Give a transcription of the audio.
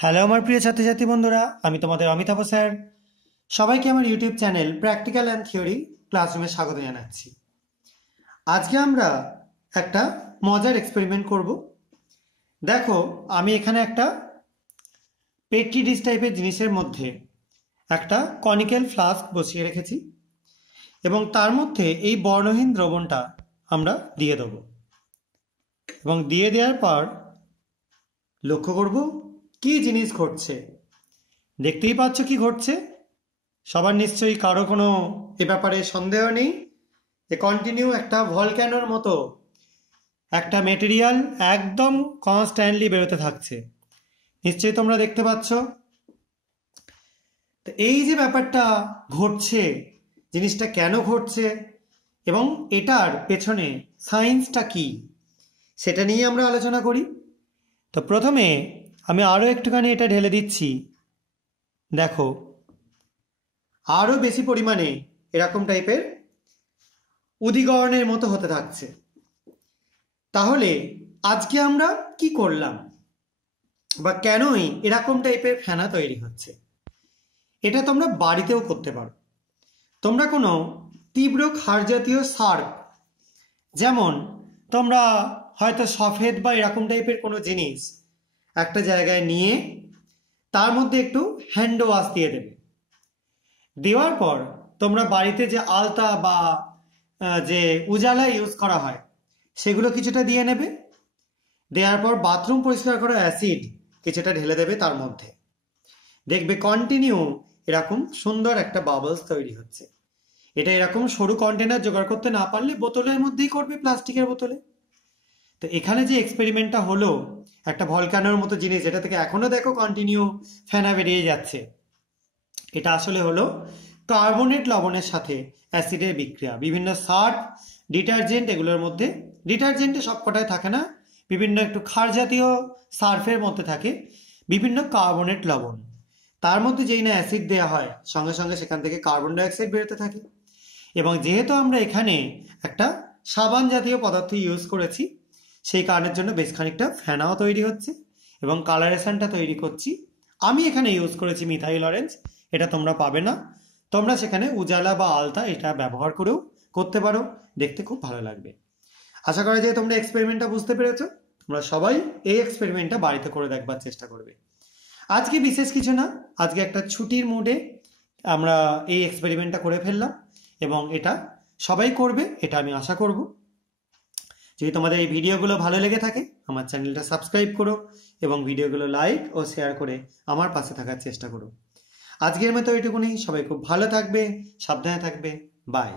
Hello আমার প্রিয় ছাত্রছাত্রী বন্ধুরা, আমি তোমাদের অমিতাভ স্যার। সবাইকে আমার YouTube channel practical and theory ক্লাসরুমে স্বাগত জানাচ্ছি। আজকে আমরা একটা মজার এক্সপেরিমেন্ট করব। দেখো, আমি এখানে একটা পেট্রি ডিশ টাইপের জিনিসের মধ্যে একটা কনিক্যাল ফ্লাস্ক বসিয়ে রেখেছি এবং তার মধ্যে এই বর্ণহীন দ্রবণটা আমরা দিয়ে দেব এবং দিয়ে দেওয়ার পর লক্ষ্য করব কি জিনিস ঘটছে। দেখতেই পাচ্ছ কি ঘটছে। সবার নিশ্চয়ই কারো কোনো এ ব্যাপারে সন্দেহ নেই। এ কন্টিনিউ একটা ভলক্যানোর মতো একটা মেটেরিয়াল একদম কনস্ট্যান্টলি বেরোতে থাকছে। নিশ্চয়ই তোমরা দেখতে পাচ্ছ। তো এই যে ব্যাপারটা ঘটছে, জিনিসটা কেন ঘটছে এবং এটার পেছনে সায়েন্সটা কি, সেটা নিয়ে আমরা আলোচনা করি। তো প্রথমে আমি আরও একটুখানি এটা ঢেলে দিচ্ছি। দেখো, আরও বেশি পরিমাণে এরকম টাইপের উদিগরণের মতো হতে থাকছে। তাহলে আজকে আমরা কি করলাম বা কেনই এরকম টাইপের ফেনা তৈরি হচ্ছে, এটা তোমরা বাড়িতেও করতে পারো। তোমরা কোনো তীব্র ক্ষার জাতীয় সার্ফ, যেমন তোমরা হয়তো সফেদ বা এরকম টাইপের কোনো জিনিস একটা জায়গায় নিয়ে তার মধ্যে একটু হ্যান্ড ওয়াশ দিয়ে দেবে। দেওয়ার পর তোমরা বাড়িতে যে আলতা বা যে উজালা ইউজ করা হয় সেগুলো কিছুটা দিয়ে নেবে। দেওয়ার পর বাথরুম পরিষ্কার করা অ্যাসিড কিছুটা ঢেলে দেবে তার মধ্যে। দেখবে কন্টিনিউ এরকম সুন্দর একটা বাবলস তৈরি হচ্ছে। এটা এরকম সরু কন্টেনার জোগাড় করতে না পারলে বোতলের মধ্যেই করবে, প্লাস্টিকের বোতলে। তো এখানে যে এক্সপেরিমেন্টটা হলো, একটা ভলক্যানোর মতো জিনিস, এটা থেকে এখনো দেখো কন্টিনিউ ফেনা বেরিয়ে যাচ্ছে। এটা আসলে হলো কার্বনেট লবণের সাথে অ্যাসিডের বিক্রিয়া। বিভিন্ন সার্ফ, ডিটারজেন্ট, এগুলোর মধ্যে, ডিটারজেন্টে সব কটায় থাকে না, বিভিন্ন একটু ক্ষার জাতীয় সার্ফের মধ্যে থাকে বিভিন্ন কার্বনেট লবণ। তার মধ্যে যেই না অ্যাসিড দেওয়া হয়, সঙ্গে সঙ্গে সেখান থেকে কার্বন ডাইঅক্সাইড বেরোতে থাকে। এবং যেহেতু আমরা এখানে একটা সাবান জাতীয় পদার্থ ইউজ করেছি, সেই কারণের জন্য বেশ খানিকটা ফেনাও তৈরি হচ্ছে এবং কালারেশনটা তৈরি করছি। আমি এখানে ইউজ করেছি মিথাইল অরেঞ্জ, এটা তোমরা পাবে না। তোমরা সেখানে উজালা বা আলতা এটা ব্যবহার করেও করতে পারো, দেখতে খুব ভালো লাগবে। আশা করা যায় তোমরা এক্সপেরিমেন্টটা বুঝতে পেরেছো। তোমরা সবাই এই এক্সপেরিমেন্টটা বাড়িতে করে দেখবার চেষ্টা করবে। আজকে বিশেষ কিছু না, আজকে একটা ছুটির মুডে আমরা এই এক্সপেরিমেন্টটা করে ফেললাম এবং এটা সবাই করবে, এটা আমি আশা করব। যদি তোমাদের এই ভিডিওগুলো ভালো লেগে থাকে, আমার চ্যানেলটা সাবস্ক্রাইব করো এবং ভিডিওগুলো লাইক ও শেয়ার করে আমার পাশে থাকার চেষ্টা করো। আজকের মতো এইটুকুনি। সবাই খুব ভালো থাকবে, সাবধানে থাকবে। বাই।